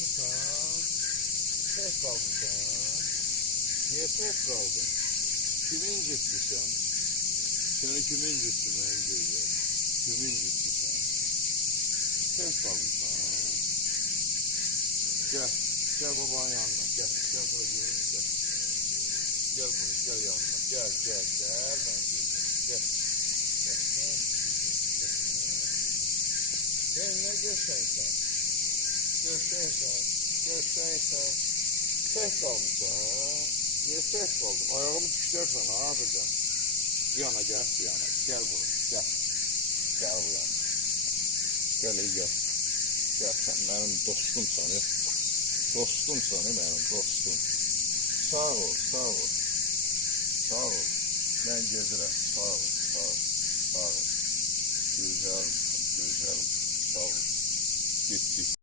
kalmışsan? Tek kalmışsan? Niye tek kaldın? Kimin gitti sen? Seni kimin gitti ben güzel? Kimin gitti sen? Tek kalmışsan? Gel, gel babanın yanına, gel buraya gel. Gel buraya, gel yanına, gel, ben güzel, gel. Gel, ne görsen sen? Görsen. Tek kalmışsın ha? Niye tek kaldın? Ayağımı düşlersen ha burada. Bir yana gel, bir yana. Gel buraya, gel. Gel buraya. Gel, gel. Gel, sen benim dostumsan ya. Dostumsan ya benim dostum. Sağ ol. Ben gedirəm. Sağ ol. Güzel. Sağ ol. Gittik.